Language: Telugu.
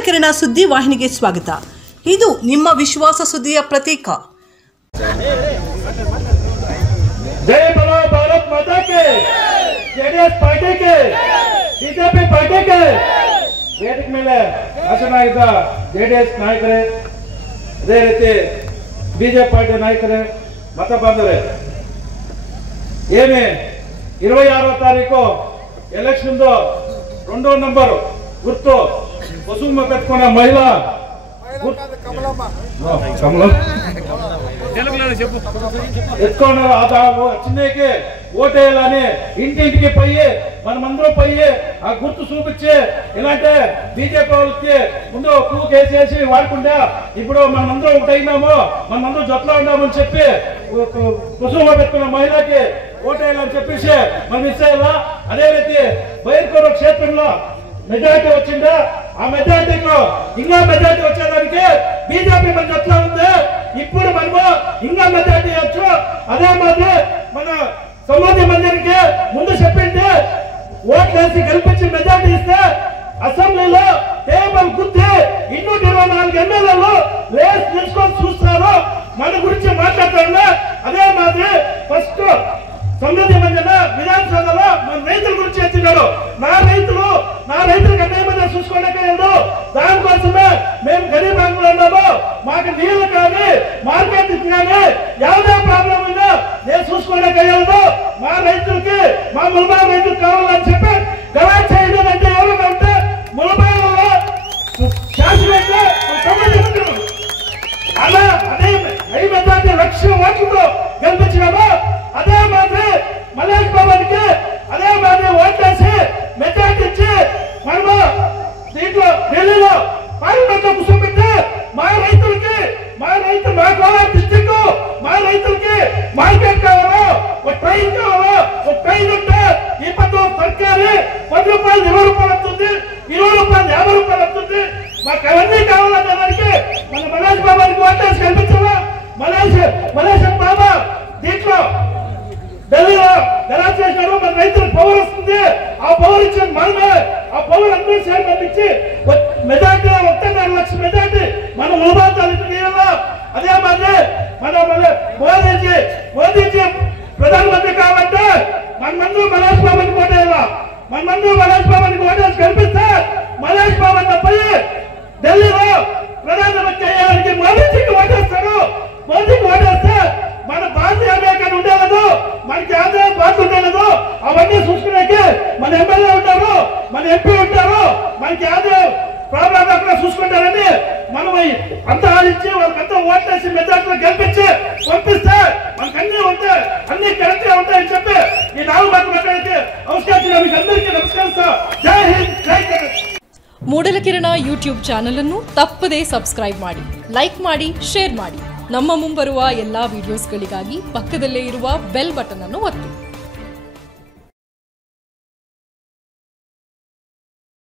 ಮೂಡಲಕಿರಣ ಸುದ್ದಿ ವಾಹಿನಿಗೆ ಸ್ವಾಗತ. ಇದು ನಿಮ್ಮ ವಿಶ್ವಾಸ ಸುದ್ದಿಯ ಪ್ರತೀಕ. जय बोलो भारत माता के, जेडीएस पार्टी के, बीजेपी पार्टी के ವೇದಿಕೆ ಮೇಲೆ ಭಾಷಣಾಗಿದ್ದ ಜೆಡಿಎಸ್ ನಾಯಕರೇ, ಅದೇ ರೀತಿ ಬಿಜೆಪಿ ಪಾರ್ಟಿ ನಾಯಕರೇ, ಮತ ಬಾಂಧವರೇ, ಏನೇ 26వ తారీఖు ఎలక్షన్ 2వ నంబర్ గుర్తు పసుపు పెట్టుకున్న మహిళ ఎత్తుకొని చిన్నకి ఓటేయాలని ఇంటింటికి పోయి మనమందరూ పోయి ఆ గుర్తు చూపించి ఇలాంటి బీజేపీ వాళ్ళకి ముందు పువ్వు కేసేసి వాడుకుంటా ఇప్పుడు మనమందరం ఒకటైనాము, మనమందరం జట్లో ఉన్నామని చెప్పి కుసుమ పెట్టుకున్న మహిళకి ఓటేయాలని చెప్పేసి మనం ఇచ్చేయాలా. అదే రీతి బైర్కూరు క్షేత్రంలో మెజారిటీ వచ్చిందా, ఆ మెజారిటీలో ఇంకా మెజారిటీ వచ్చేదానికి బీజేపీ మన జట్లో ఉంది. ఇప్పుడు మనము ఇంకా మెజారిటీ ఇవ్వచ్చు. అదే మాది మన సమాధి మందిరికి ముందు చెప్పింది ఓట్లేసి గెలిపించి మెజారిటీ ఇస్తే అసెంబ్లీలో టేబుల్ గుద్ది 224 ఎమ్మెల్యేలు లేసి నిల్చుకొని చూస్తారు, మన గురించి మాట్లాడతారు. అదే మాది ఫస్ట్ సమాధి మందిన విధానసభలో మన రైతుల గురించి ఎత్తినారు. నా రైతులకు అన్యాయమైన చూసుకోలేకపోయాడు. దానికోసమే మేము గరీబ్ బంధువులు ఉన్నాము. మాకు నీళ్లు కానీ మార్కెట్ కానీ ಯಾವುದೇ ప్రాబ్లం ఉన్నా నేను చూసుకోలేకపోయాడు. మా రైతులకి మా ములబాయి రైతులు కావాలని చెప్పి గలాట్ చేయడం అంటే ఎవరు అంటే ములబాయిలో శాసనసభలో అలా అదే 5 లక్షల ఓట్లతో గెలిపించినాము. అదే మాదిరి మల్లేష్ బాబాకి అదే మాదిరి ఓట్లేసి మెజార్టీ ఇచ్చి మనము దీంట్లో ఢిల్లీలో పార్లమెంట్ లో కూర్చోబెట్టి మా కోలార్ డిస్ట్రిక్ట్ మా రైతులకి మార్కెట్ కావాలో, ఒక ట్రైన్ కావాలో, ఒక ట్రైన్ ఉంటే ఈ పద్ధతి సర్కారు 10 రూపాయలు 20 రూపాయలు వస్తుంది, 20 రూపాయలు 50 రూపాయలు వస్తుంది. మాకు అవన్నీ కావాలనే దానికి మన మల్లేష్ బాబాకి ఓట్లేసి కల్పించాలా. మల్లేష్ బాబా దీంట్లో ఢిల్లీలో గలాట్ చేసినారు. మన రైతులకు పవర్ వస్తుంది. ఆ పవర్ ఇచ్చిన మనమే ఆ పవర్ అందరూ షేర్ పంపించి మెజార్టీ 1.5 లక్షల మెజార్టీ మన ములబాతాలకు ఇవ్వాలా. అదే మాది మన మోదీజీ ప్రధానమంత్రి కావాలంటే మనమందరూ మల్లేష్ బాబాకి ఓటేయాలా. మనమందరూ మల్లేష్ బాబాకి ఓటేసి కల్పిస్తే మల్లేష్ బాబా పోయి ఢిల్లీలో ప్రధానమంత్రి అయ్యేవారికి మోదీజీకి ఓటేస్తాడు. మోదీకి ఓటేస్తే మన భారతీయ అమెరికన్ ఉండేలేదు, మనకి ఆంధ్ర భారత ఉండేలేదు. అవన్నీ చూసుకునేకి మన ఎమ్మెల్యే ఉంటారు, మన ఎంపీ ఉంటారు, మనకి ఆంధ్ర ప్రాబ్లం అక్కడ చూసుకుంటారని మనం అంతా ఆడించి వాళ్ళకంతా ఓట్లేసి మెజార్టీలో గెలిపించి పంపిస్తే మనకు అన్ని ఉంటాయి, అన్ని కరెక్ట్ గా ఉంటాయని చెప్పి ఈ 4 మాట్లాడితే అవకాశం మీకు అందరికీ నమస్కరిస్తా. జై హింద్, జై కర్ణాటక. ಮೂಡಲಕಿರಣ ಯೂಟ್ಯೂಬ್ ಚಾನಲ್ ಅನ್ನು ತಪ್ಪದೇ ಸಬ್ಸ್ಕ್ರೈಬ್ ಮಾಡಿ, ಲೈಕ್ ಮಾಡಿ, ಶೇರ್ ಮಾಡಿ. ನಮ್ಮ ಮುಂಬರುವ ಎಲ್ಲಾ ವಿಡಿಯೋಸ್ಗಳಿಗಾಗಿ ಪಕ್ಕದಲ್ಲೇ ಇರುವ ಬೆಲ್ ಬಟನ್ ಅನ್ನು ಒತ್ತಿ.